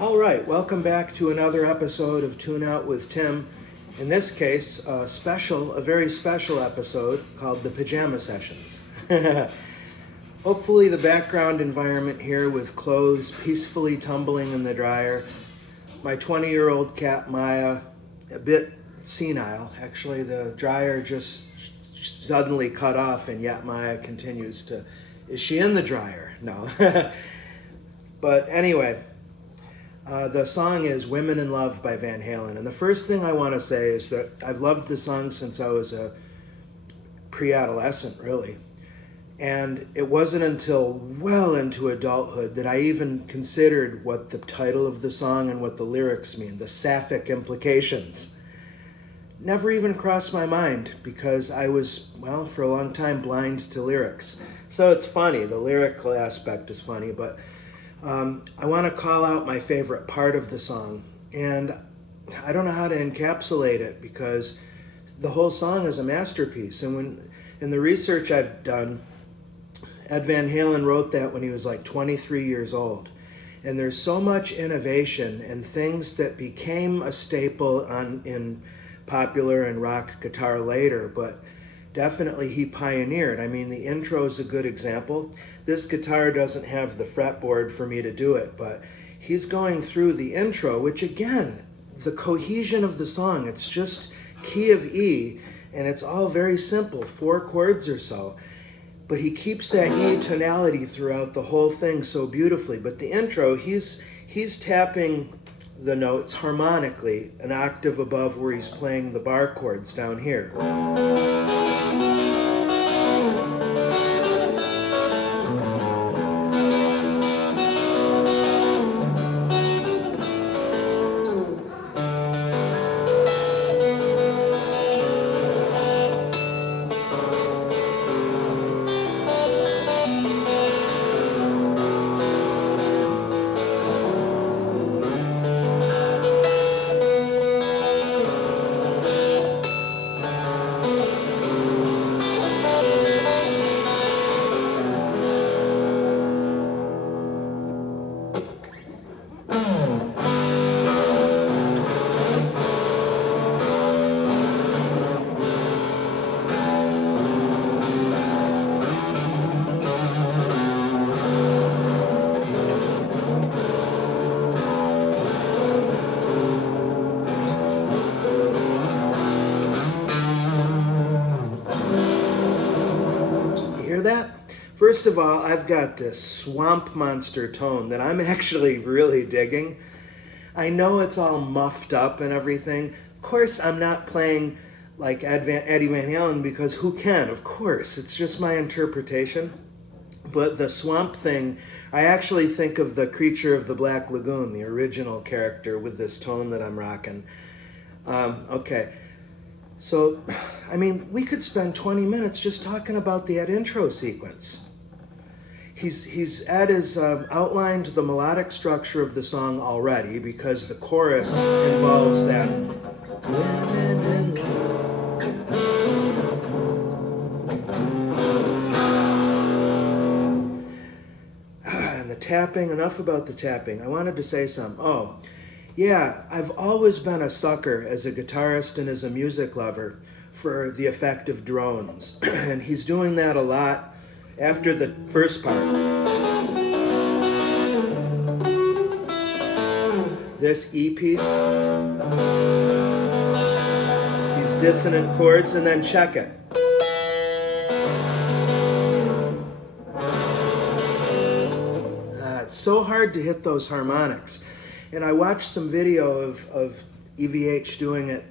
All right, welcome back to another episode of Tune Out with Tim. In this case, a very special episode called the Pajama Sessions. Hopefully the background environment here with clothes peacefully tumbling in the dryer. My 20-year-old cat Maya, a bit senile. Actually, the dryer just suddenly cut off and yet Maya continues to, is she in the dryer? No. But anyway, the song is Women in Love by Van Halen. And the first thing I want to say is that I've loved the song since I was a pre-adolescent, really. And it wasn't until well into adulthood that I even considered what the title of the song and what the lyrics mean, the sapphic implications. Never even crossed my mind because I was, well, for a long time blind to lyrics. So it's funny, the lyrical aspect is funny, but I want to call out my favorite part of the song, and I don't know how to encapsulate it because the whole song is a masterpiece. And in the research I've done, Ed Van Halen wrote that when he was like 23 years old. And there's so much innovation and things that became a staple in popular and rock guitar later, but definitely he pioneered. I mean, the intro is a good example. This guitar doesn't have the fretboard for me to do it, but he's going through the intro, which again, the cohesion of the song, it's just key of E, and it's all very simple, 4 chords or so. But he keeps that E tonality throughout the whole thing so beautifully. But the intro, he's tapping the notes harmonically, an octave above where he's playing the bar chords down here. That? First of all, I've got this swamp monster tone that I'm actually really digging. I know it's all muffed up and everything. Of course, I'm not playing like Eddie Van Halen because who can? Of course, it's just my interpretation. But the swamp thing, I actually think of the Creature of the Black Lagoon, the original character with this tone that I'm rocking. Okay. So, I mean, we could spend 20 minutes just talking about that intro sequence. Ed has outlined the melodic structure of the song already because the chorus involves that. And the tapping, enough about the tapping. I wanted to say something. Oh. Yeah, I've always been a sucker as a guitarist and as a music lover for the effect of drones. And he's doing that a lot after the first part. This E piece, these dissonant chords, and then check it. It's so hard to hit those harmonics. And I watched some video of EVH doing it,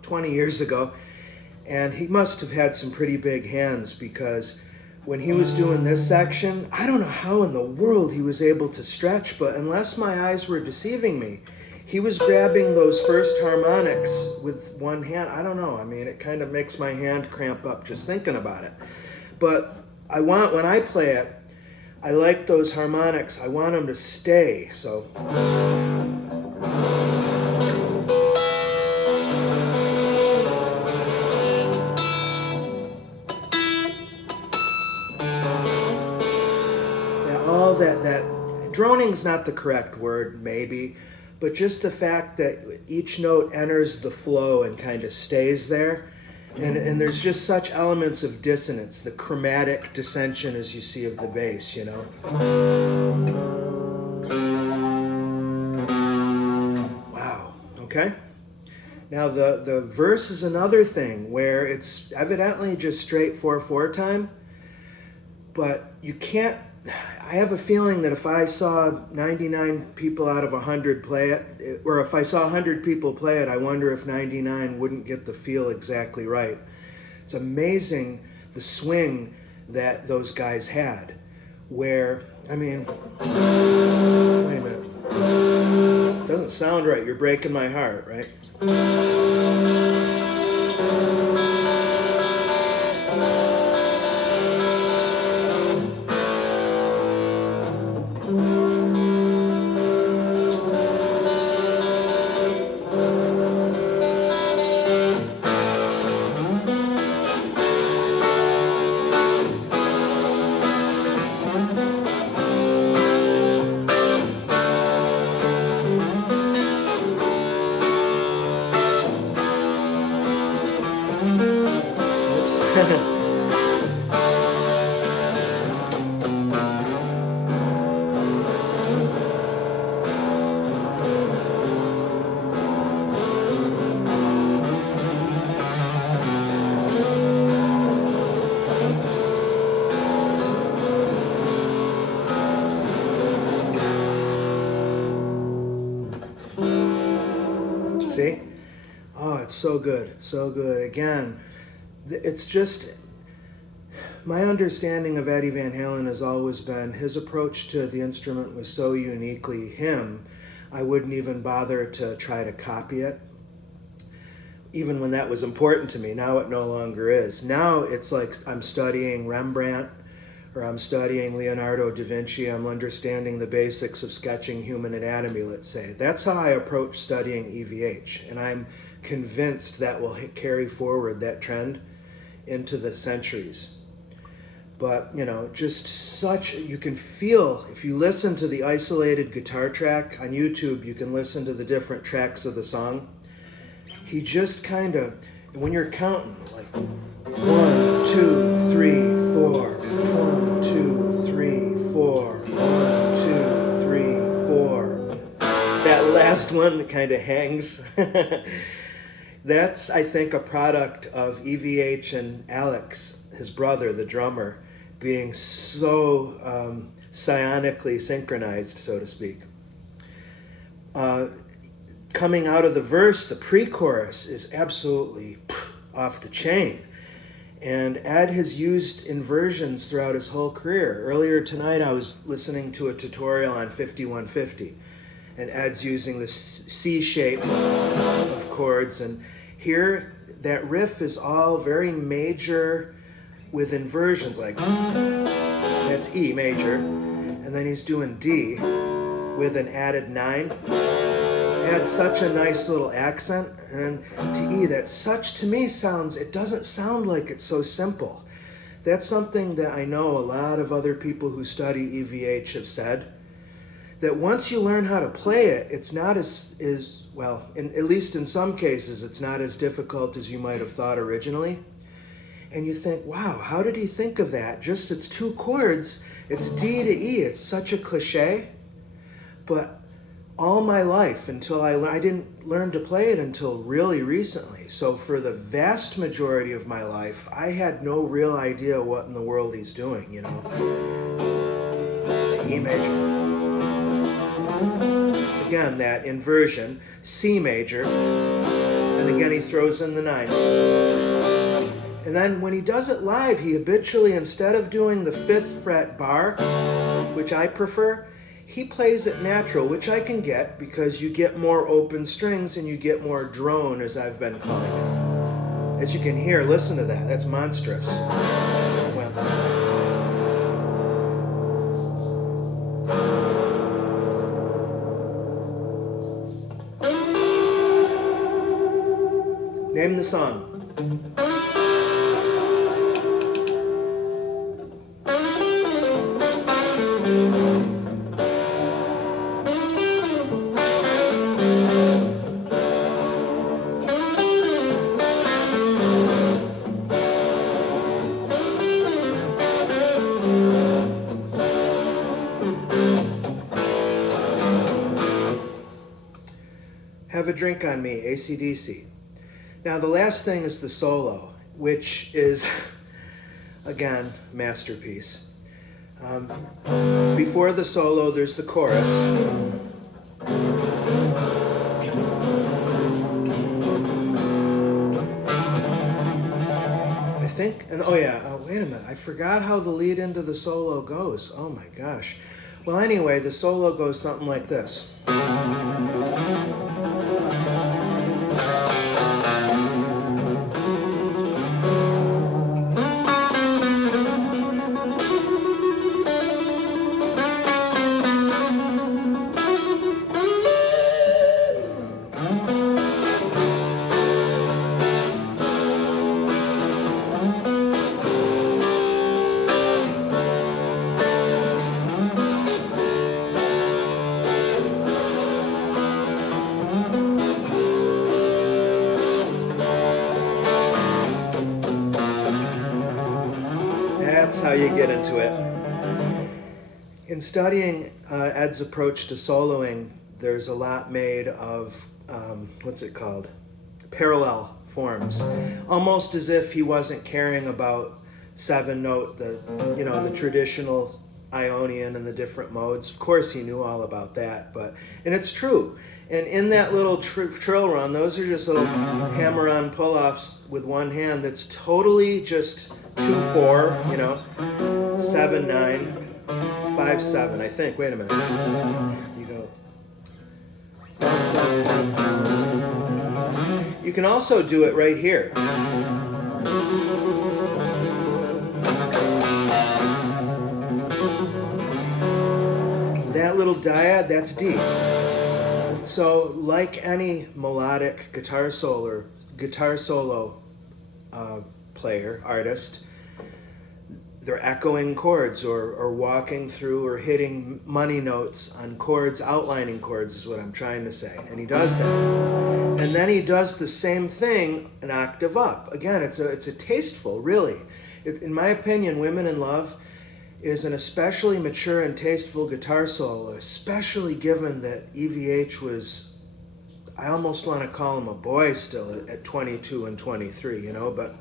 20 years ago. And he must have had some pretty big hands because when he was doing this section, I don't know how in the world he was able to stretch, but unless my eyes were deceiving me, he was grabbing those first harmonics with one hand. I don't know. I mean, it kind of makes my hand cramp up just thinking about it. But when I play it, I like those harmonics. I want them to stay, so. All that droning's not the correct word, maybe, but just the fact that each note enters the flow and kind of stays there. And there's just such elements of dissonance, the chromatic dissension, as you see, of the bass, you know. Wow, okay. Now the verse is another thing where it's evidently just straight 4/4 time, but you can't, I have a feeling that if I saw 99 people out of 100 play it, or if I saw 100 people play it, I wonder if 99 wouldn't get the feel exactly right. It's amazing the swing that those guys had, where, I mean, wait a minute. This doesn't sound right. You're breaking my heart, right? See? Oh, it's so good, so good. Again, it's just, my understanding of Eddie Van Halen has always been his approach to the instrument was so uniquely him, I wouldn't even bother to try to copy it, even when that was important to me. Now it no longer is. Now it's like I'm studying Rembrandt, or I'm studying Leonardo da Vinci, I'm understanding the basics of sketching human anatomy, let's say. That's how I approach studying EVH, and I'm convinced that will carry forward that trend into the centuries. But, you know, just such, you can feel, if you listen to the isolated guitar track on YouTube, you can listen to the different tracks of the song. He just kind of, when you're counting, like 1, 2, 3, 4, 1, 2, 3, 4, 1, 2, 3, 4. That last one kind of hangs. That's, I think, a product of EVH and Alex, his brother, the drummer, being so psionically synchronized, so to speak. Coming out of the verse, the pre-chorus is absolutely off the chain. And Ed has used inversions throughout his whole career. Earlier tonight, I was listening to a tutorial on 5150, and Ed's using the C shape of chords. And here, that riff is all very major with inversions, like that's E major, and then he's doing D with an added 9. Adds such a nice little accent, and to E, that such, to me, sounds, it doesn't sound like it's so simple. That's something that I know a lot of other people who study EVH have said, that once you learn how to play it, it's not as well, at least in some cases, it's not as difficult as you might have thought originally. And you think, wow, how did he think of that? Just, it's 2 chords, it's D to E, it's such a cliche. But all my life, until I didn't learn to play it until really recently. So for the vast majority of my life, I had no real idea what in the world he's doing, you know. To E major. Again, that inversion, C major, and again he throws in the 9. And then when he does it live, he habitually, instead of doing the 5th fret bar, which I prefer, he plays it natural, which I can get because you get more open strings and you get more drone, as I've been calling it. As you can hear, listen to that, that's monstrous. Well, name the song. Have a Drink on Me, AC/DC. Now the last thing is the solo, which is, again, masterpiece. Before the solo, there's the chorus. I think, and oh yeah, wait a minute, I forgot how the lead into the solo goes. Oh my gosh. Well, anyway, the solo goes something like this. That's how you get into it. In studying Ed's approach to soloing, there's a lot made of, what's it called? Parallel forms. Almost as if he wasn't caring about seven note, the traditional Ionian and the different modes. Of course he knew all about that, and it's true. And in that little trill run, those are just little hammer-on pull-offs with one hand that's totally just 2/4, 7/9, 5/7, I think. Wait a minute. You go. You can also do it right here. That little dyad, that's D. So, like any melodic guitar solo player, artist, they're echoing chords or walking through or hitting money notes on chords, outlining chords is what I'm trying to say. And he does that. And then he does the same thing an octave up. Again, it's a tasteful, really. In my opinion, Women in Love is an especially mature and tasteful guitar solo, especially given that EVH was, I almost want to call him a boy still at 22 and 23, but...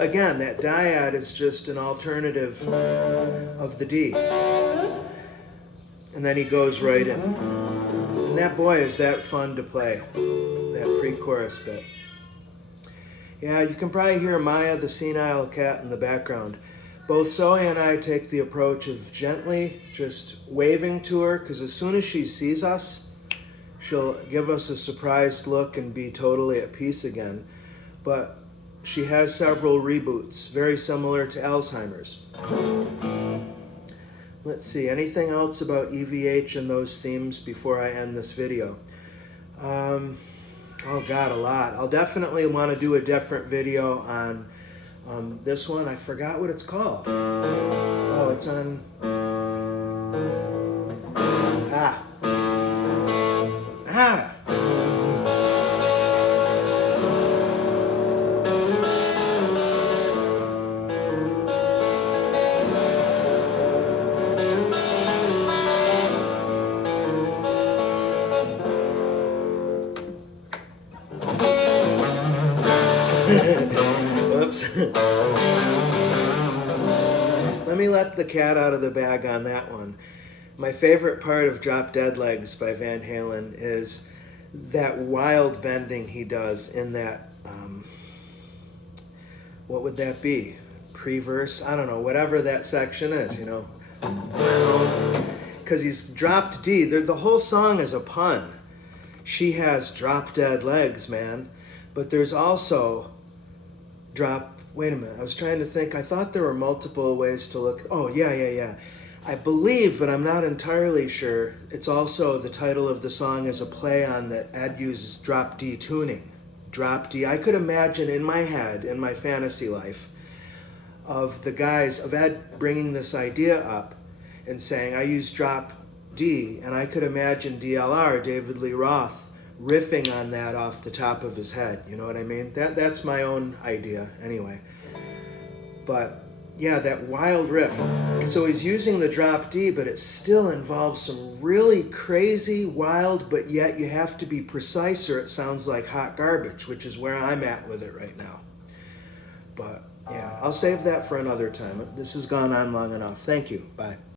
Again, that dyad is just an alternative of the D. And then he goes right in. And that, boy, is that fun to play, that pre-chorus bit. Yeah, you can probably hear Maya the senile cat in the background. Both Zoe and I take the approach of gently just waving to her, because as soon as she sees us, she'll give us a surprised look and be totally at peace again. But she has several reboots, very similar to Alzheimer's. Let's see, anything else about EVH and those themes before I end this video? Oh God, a lot. I'll definitely want to do a different video on this one. I forgot what it's called. Oh, it's on... Whoops. Let me let the cat out of the bag on that one. My favorite part of Drop Dead Legs by Van Halen is that wild bending he does in that, what would that be? Pre-verse? I don't know, whatever that section is, Because he's dropped D. The whole song is a pun. She has drop dead legs, man. But there's also wait a minute, I was trying to think. I thought there were multiple ways to look. Oh, yeah. I believe, but I'm not entirely sure, it's also the title of the song is a play on that Ed uses drop D tuning. Drop D. I could imagine in my head, in my fantasy life, of the guys, of Ed bringing this idea up and saying, I use drop D, and I could imagine DLR, David Lee Roth, riffing on that off the top of his head. You know what I mean? That's my own idea anyway. But yeah, that wild riff. So he's using the drop D, but it still involves some really crazy, wild, but yet you have to be precise or it sounds like hot garbage, which is where I'm at with it right now. But yeah, I'll save that for another time. This has gone on long enough. Thank you. Bye.